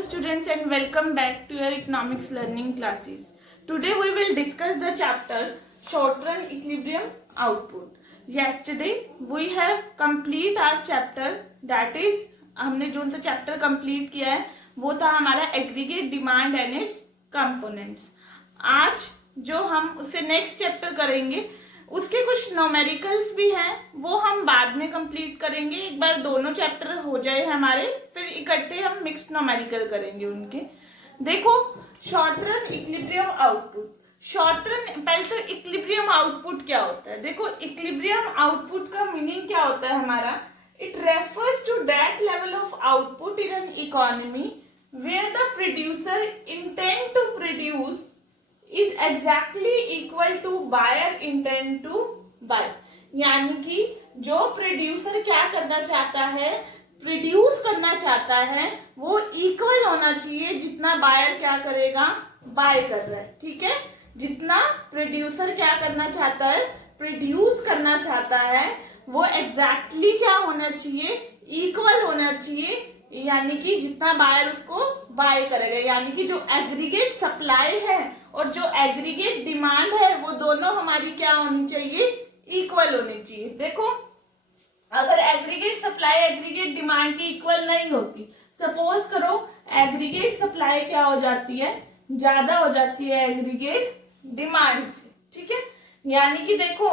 Hello students and welcome back to your economics learning classes. Today we will discuss the chapter short run equilibrium output. Yesterday we have complete our chapter, that is हमने जो सा chapter complete किया है वो था हमारा aggregate demand and it's components. आज जो हम उससे नेक्स्ट चैप्टर करेंगे उसके कुछ न्यूमेरिकल्स भी हैं, वो हम बाद में कंप्लीट करेंगे. एक बार दोनों चैप्टर हो जाए हमारे, फिर इकट्ठे हम मिक्स्ड न्यूमेरिकल करेंगे उनके. देखो short run equilibrium output. Short run, पहले तो इक्विलिब्रियम आउटपुट क्या होता है. देखो इक्विलिब्रियम आउटपुट का मीनिंग क्या होता है हमारा. It refers to that level of output in an economy where the producer intend to produce is exactly equal to buyer intent to buy. यानी कि जो प्रोड्यूसर क्या करना चाहता है, प्रोड्यूस करना चाहता है, वो इक्वल होना चाहिए जितना बायर क्या करेगा, बाय कर रहा है. ठीक है, जितना प्रोड्यूसर क्या करना चाहता है, प्रोड्यूस करना चाहता है, वो एग्जैक्टली क्या होना चाहिए, इक्वल होना चाहिए. यानी कि जितना बायर उसको बाय करेगा, यानी कि जो एग्रीगेट सप्लाई है और जो एग्रीगेट डिमांड है वो दोनों हमारी क्या होनी चाहिए, इक्वल होनी चाहिए. देखो अगर एग्रीगेट सप्लाई एग्रीगेट डिमांड की इक्वल नहीं होती, सपोज करो एग्रीगेट सप्लाई क्या हो जाती है, ज्यादा हो जाती है एग्रीगेट डिमांड से. ठीक है, यानी कि देखो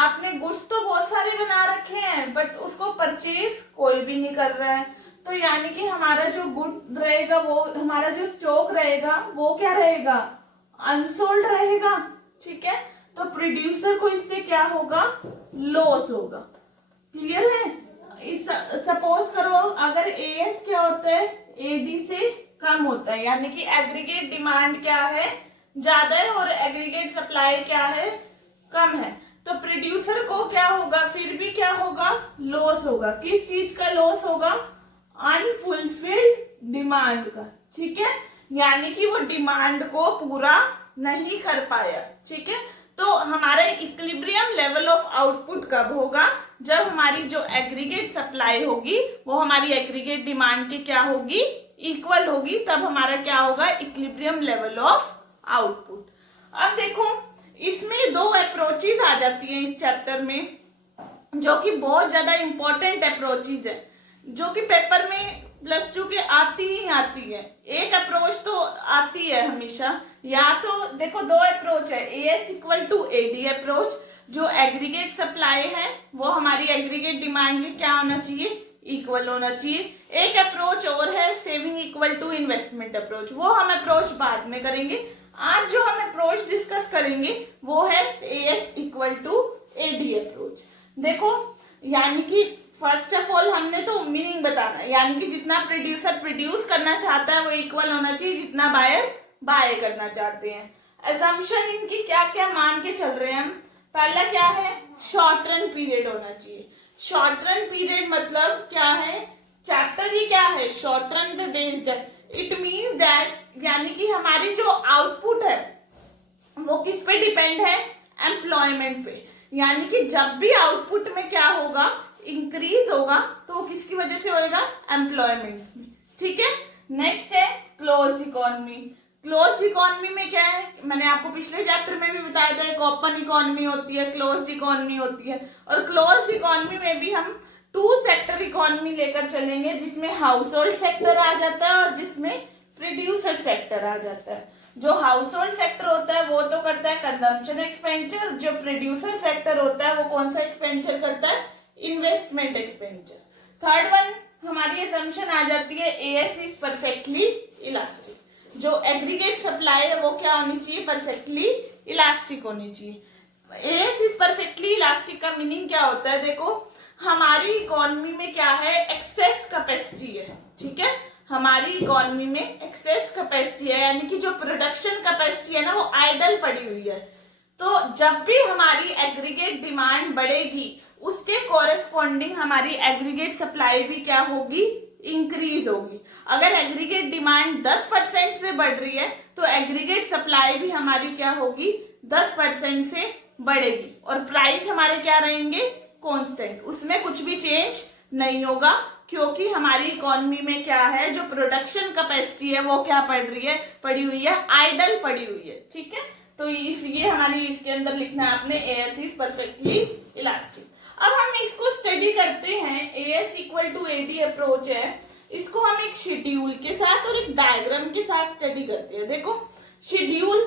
आपने गुड्स तो बहुत सारे बना रखे हैं बट उसको परचेज कोई भी नहीं कर रहा है, तो यानी कि हमारा जो गुड रहेगा, वो हमारा जो स्टॉक रहेगा वो क्या रहेगा, अनसोल्ड रहेगा. ठीक है, तो प्रोड्यूसर को इससे क्या होगा, लॉस होगा. क्लियर है. सपोज करो अगर एएस क्या होता है, एडी से कम होता है, यानी कि एग्रीगेट डिमांड क्या है, ज्यादा है और एग्रीगेट सप्लाई क्या है, कम है, तो प्रोड्यूसर को क्या होगा, फिर भी क्या होगा, लॉस होगा. किस चीज का लॉस होगा, अनफुलफिल्ड डिमांड का. ठीक है, यानी कि वो डिमांड को पूरा नहीं कर पाया. ठीक है, तो हमारा इक्विलिब्रियम लेवल ऑफ आउटपुट कब होगा, जब हमारी जो एग्रीगेट सप्लाई होगी वो हमारी एग्रीगेट डिमांड के क्या होगी, इक्वल होगी, तब हमारा क्या होगा, इक्विलिब्रियम लेवल ऑफ आउटपुट. अब देखो इसमें दो अप्रोचेज आ जाती हैं इस चैप्टर में, जो कि बहुत ज्यादा इंपॉर्टेंट अप्रोचेज है, जो कि पेपर में प्लस 2 के आती ही आती है. एक अप्रोच तो आती है हमेशा, या तो देखो दो अप्रोच है, AS equal to AD approach, जो एग्रीगेट सप्लाई है वो हमारी एग्रीगेट डिमांड के क्या होना चाहिए, इक्वल होना चाहिए. एक अप्रोच और है saving equal to investment approach, वो हम अप्रोच बाद में करेंगे. आज जो हम अप्रोच डिस्कस करेंगे वो है AS equal to AD approach. देखो यानी कि फर्स्ट ऑफ ऑल हमने तो मीनिंग बताना है, यानी कि जितना प्रोड्यूसर प्रोड्यूस करना चाहता है वो इक्वल होना चाहिए जितना बायर बाय करना चाहते हैं. असम्पशन इनकी क्या क्या मान के चल रहे हैं हम. पहला क्या है, शॉर्ट रन पीरियड होना चाहिए. शॉर्ट रन पीरियड मतलब क्या है, चैप्टर ही क्या है, शॉर्ट रन पे बेस्ड है. इट मीन्स दैट यानी कि हमारी जो आउटपुट है वो किस पे डिपेंड है, एम्प्लॉयमेंट पे. यानी कि जब भी आउटपुट में क्या होगा, इंक्रीज होगा, तो किसकी वजह से होगा, एम्प्लॉयमेंट. ठीक है, नेक्स्ट है क्लोज इकोनॉमी. क्लोज इकोनॉमी में क्या है, मैंने आपको पिछले चैप्टर में भी बताया था, एक ओपन इकोनॉमी होती है, क्लोज इकोनॉमी होती है, और क्लोज इकोनॉमी में भी हम 2 सेक्टर इकोनॉमी लेकर चलेंगे, जिसमें हाउस होल्ड सेक्टर आ जाता है और जिसमें प्रोड्यूसर सेक्टर आ जाता है. जो हाउस होल्ड सेक्टर होता है वो तो करता है कंजम्पशन एक्सपेंडिचर, जो प्रोड्यूसर सेक्टर होता है वो कौन सा एक्सपेंडिचर करता है, इन्वेस्टमेंट एक्सपेंडिचर. थर्ड वन हमारी असम्पशन आ जाती है, एएस इज परफेक्टली इलास्टिक. जो एग्रीगेट सप्लाई है वो क्या होनी चाहिए, परफेक्टली इलास्टिक होनी चाहिए. एएस इज परफेक्टली इलास्टिक का मीनिंग क्या होता है, देखो हमारी इकोनॉमी में क्या है, एक्सेस कैपेसिटी है. ठीक है, हमारी इकोनॉमी में एक्सेस कैपेसिटी है, यानी कि जो प्रोडक्शन कैपेसिटी है ना वो आइडल पड़ी हुई है. तो जब भी हमारी एग्रीगेट डिमांड बढ़ेगी उसके कोरेस्पॉन्डिंग हमारी एग्रीगेट सप्लाई भी क्या होगी, इंक्रीज होगी. अगर एग्रीगेट डिमांड 10% से बढ़ रही है तो एग्रीगेट सप्लाई भी हमारी क्या होगी, 10% से बढ़ेगी, और प्राइस हमारे क्या रहेंगे, कांस्टेंट, उसमें कुछ भी चेंज नहीं होगा. क्योंकि हमारी इकोनॉमी में क्या है, जो प्रोडक्शन कैपेसिटी है वो क्या पड़ी हुई है, आइडल पड़ी हुई है। ठीक है, तो इसलिए हमारी इसके अंदर लिखना है आपने एएस इज परफेक्टली इलास्टिक। अब हम इसको स्टडी करते हैं, AS equal to AD approach है, इसको हम एक शेड्यूल के साथ और एक डायग्राम के साथ स्टडी करते हैं। देखो शेड्यूल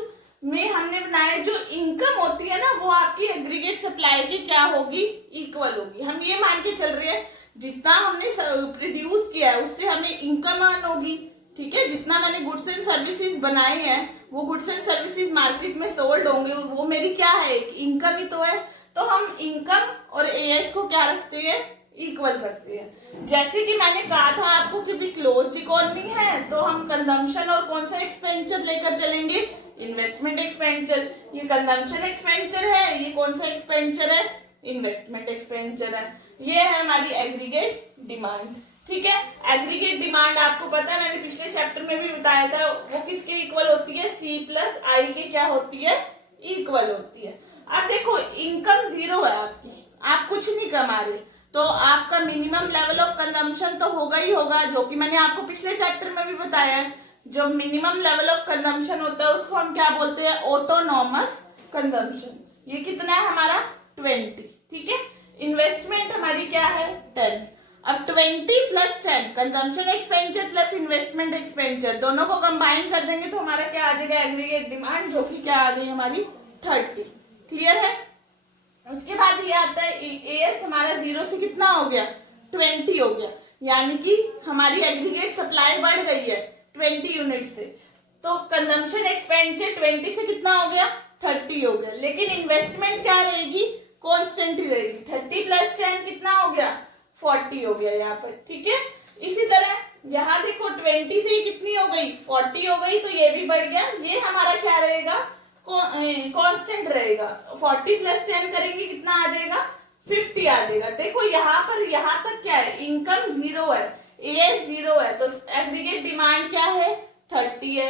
में हमने बनाया जो इनकम होती है ना वो आपकी एग्रीगेट सप्लाई की क्या होगी, इक्वल होगी। हम ये मान के चल रहे हैं जितना हमने प्रोड्यूस किया है उससे हमें इनकम अर्न होगी। ठीक है, जितना मैंने गुड्स एंड सर्विसेज बनाए हैं वो गुड्स एंड सर्विसेज मार्केट में सोल्ड होंगे, वो मेरी क्या है, इनकम ही तो है। तो हम इनकम और एएस को क्या रखते हैं, इक्वल करते हैं। जैसे कि मैंने कहा था आपको कि भी क्लोज्ड इकोनॉमी है तो हम कंजम्पशन और कौन सा एक्सपेंडिचर लेकर चलेंगे, इन्वेस्टमेंट एक्सपेंडिचर। ये कंजम्पशन एक्सपेंडिचर है, ये कौन सा एक्सपेंडिचर है, इन्वेस्टमेंट एक्सपेंडिचर है। ये है हमारी एग्रीगेट डिमांड। ठीक है, एग्रीगेट डिमांड आपको पता है, मैंने पिछले चैप्टर में भी बताया था, वो किसके इक्वल होती है, सी प्लस आई के क्या होती है, इक्वल होती है। अब देखो इनकम जीरो है आपकी, आप कुछ नहीं कमा रहे, तो आपका मिनिमम लेवल ऑफ कंजम्पशन तो होगा ही होगा, जो कि मैंने आपको पिछले चैप्टर में भी बताया है। जो मिनिमम लेवल ऑफ कंजम्पशन होता है उसको हम क्या बोलते हैं, ऑटोनॉमस कंजम्पशन। ये कितना है हमारा 20। ठीक है, इन्वेस्टमेंट हमारी क्या है 10। अब 20 plus 10 consumption expenditure plus investment expenditure दोनों को कंबाइन कर देंगे तो हमारा क्या आ जाएगा, एग्रीगेट डिमांड, जो कि क्या आ गई हमारी 30। क्लियर है। उसके बाद ये आता है एएस हमारा 0 से कितना हो गया, 20 हो गया, यानी कि हमारी एग्रीगेट सप्लाई बढ़ गई है 20 यूनिट से। तो कंजम्पशन एक्सपेंडिचर 20 से कितना हो गया, 30 हो गया, लेकिन इन्वेस्टमेंट क्या रहेगी, कांस्टेंट ही रहेगी। 30 प्लस 10 कितना हो गया, 40 हो गया यहाँ पर। ठीक है, इसी तरह यहाँ देखो 20 से कितनी हो गई, 40 हो गई, तो ये भी बढ़ गया। ये हमारा क्या रहेगा, कांस्टेंट रहेगा। 40 प्लस 10 करेंगे कितना आ जाएगा, 50 आ जाएगा। देखो यहाँ पर यहाँ तक क्या है, इनकम 0 है, एएस 0 है, तो एग्रीगेट डिमांड क्या है 30 है।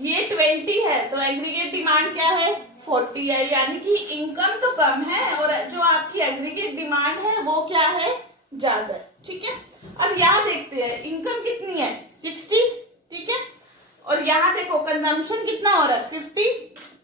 ये 20 है तो एग्रीगेट डिमांड क्या है 40 है, यानी कि इनकम तो कम है और जो आपकी एग्रीगेट डिमांड है वो क्या है, ज्यादा। ठीक है, अब यहाँ देखते हैं इनकम कितनी है 60। ठीक है, और यहाँ देखो कंजम्पशन कितना हो रहा है 50,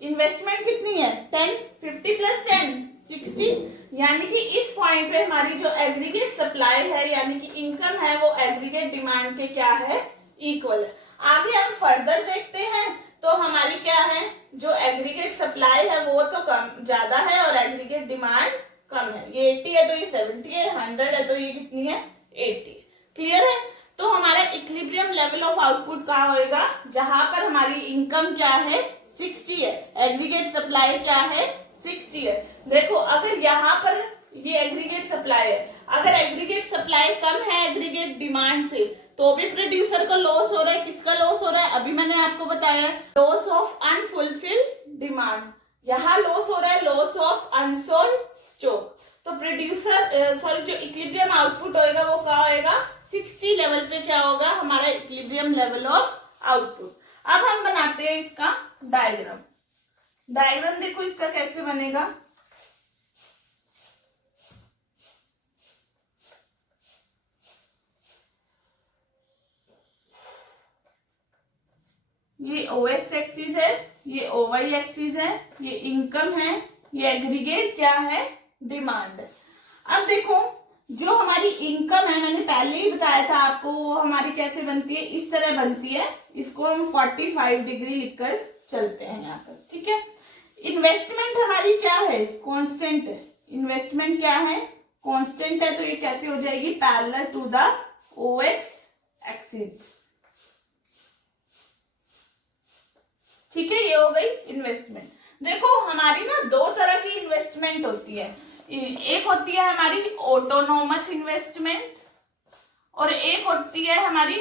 इन्वेस्टमेंट कितनी है 10, 50 प्लस 10 60, यानी कि इस पॉइंट पे हमारी जो एग्रीगेट सप्लाई है यानी कि इनकम है वो एग्रीगेट डिमांड के क्या है, इक्वल है। आगे हम फर्दर देखते हैं तो हमारी क्या है, जो एग्रीगेट सप्लाई है वो तो कम ज्यादा है और एग्रीगेट डिमांड कम है। ये 80 है तो ये 70 है, 100 है तो ये कितनी है 80। क्लियर है। तो हमारा इक्विलिब्रियम लेवल ऑफ आउटपुट कहाँ होएगा, जहां पर हमारी इनकम क्या है 60 है, एग्रीगेट सप्लाई क्या है 60 है। देखो अगर यहाँ पर ये एग्रीगेट सप्लाई है, अगर एग्रीगेट सप्लाई कम है एग्रीगेट डिमांड से तो भी प्रोड्यूसर का लॉस हो रहा है। किसका लॉस हो रहा है, अभी मैंने आपको बताया लॉस ऑफ अनफुलफिल्ड डिमांड। यहाँ लॉस हो रहा है लॉस ऑफ अनसोल्ड स्टॉक। तो प्रोड्यूसर सॉरी जो इक्विलिब्रियम आउटपुट होएगा वो क्या होएगा 60 लेवल पे क्या होगा हमारा इक्विलिब्रियम लेवल ऑफ आउटपुट। अब हम बनाते हैं इसका डायग्राम। डायग्राम देखो इसका कैसे बनेगा। ये OX एक्सिस है, ये OY एक्सिस है, ये इनकम है, ये एग्रीगेट क्या है डिमांड है। अब देखो जो हमारी इनकम है मैंने पहले ही बताया था आपको, वो हमारी कैसे बनती है, इस तरह बनती है। इसको हम 45 डिग्री लिखकर चलते हैं यहाँ पर। ठीक है, इन्वेस्टमेंट हमारी क्या है कांस्टेंट है, इन्वेस्टमेंट क्या है कांस्टेंट है, तो ये कैसे हो जाएगी parallel to the OX axis. ठीक है, ये हो गई इन्वेस्टमेंट। देखो हमारी ना दो तरह की इन्वेस्टमेंट होती है, एक होती है हमारी ऑटोनोमस इन्वेस्टमेंट और एक होती है हमारी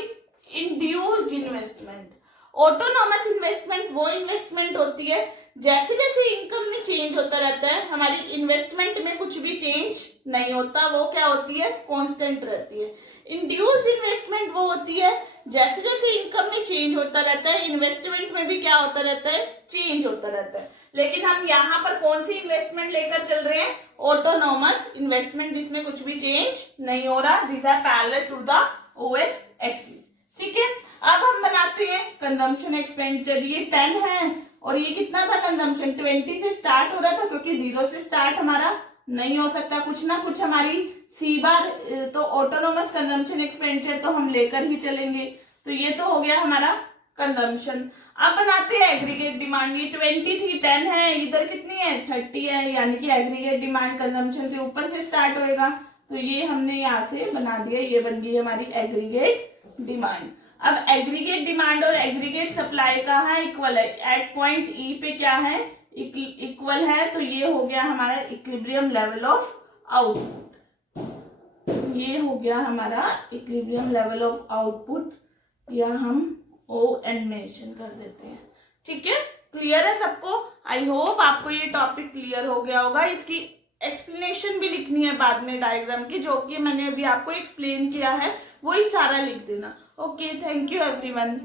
इंड्यूस्ड इन्वेस्टमेंट। ऑटोनोमस इन्वेस्टमेंट वो इन्वेस्टमेंट होती है जैसे जैसे इनकम में चेंज होता रहता है, हमारी इन्वेस्टमेंट में कुछ भी चेंज नहीं होता, वो क्या होती है कांस्टेंट रहती है। इंड्यूस्ड इन्वेस्टमेंट वो होती है जैसे जैसे इनकम में चेंज होता रहता है, इन्वेस्टमेंट में भी क्या होता रहता है चेंज होता रहता है। लेकिन हम यहाँ पर कौन सी इन्वेस्टमेंट लेकर चल रहे हैं, ऑटोनोमस इन्वेस्टमेंट, जिसमें कुछ भी चेंज नहीं हो रहा। These are parallel to the OX axis. ठीक है, अब हम बनाते हैं कंजम्पशन एक्सपेंडिचर। ये 10 है और ये कितना था कंजम्पशन, 20 से स्टार्ट हो रहा था, क्योंकि 0 से स्टार्ट हमारा नहीं हो सकता, कुछ ना कुछ हमारी सी बार तो ऑटोनोमस कंजम्पशन एक्सपेंडिचर तो हम लेकर ही चलेंगे। तो ये तो हो गया हमारा कंजम्पशन। अब बनाते हैं एग्रीगेट डिमांड। ये 20 थी, 10 है, इधर कितनी है 30 है, यानी कि एग्रीगेट डिमांड कंजम्पशन से ऊपर से स्टार्ट होएगा। तो ये हमने यहाँ से बना दिया, ये बन गई हमारी एग्रीगेट डिमांड। अब एग्रीगेट डिमांड और एग्रीगेट सप्लाई का है इक्वल है, एट पॉइंट ई पे क्या है इक्वल है, तो ये हो गया हमारा इक्विलिब्रियम लेवल ऑफ आउटपुट। ये हो गया हमारा इक्विलिब्रियम लेवल ऑफ आउटपुट, या हम ON मेंशन कर देते हैं। ठीक है, क्लियर है सबको? आई होप आपको ये टॉपिक क्लियर हो गया होगा। इसकी एक्सप्लेनेशन भी लिखनी है बाद में डायग्राम की, जो कि मैंने अभी आपको एक्सप्लेन किया है वही सारा लिख देना। Okay, thank you everyone.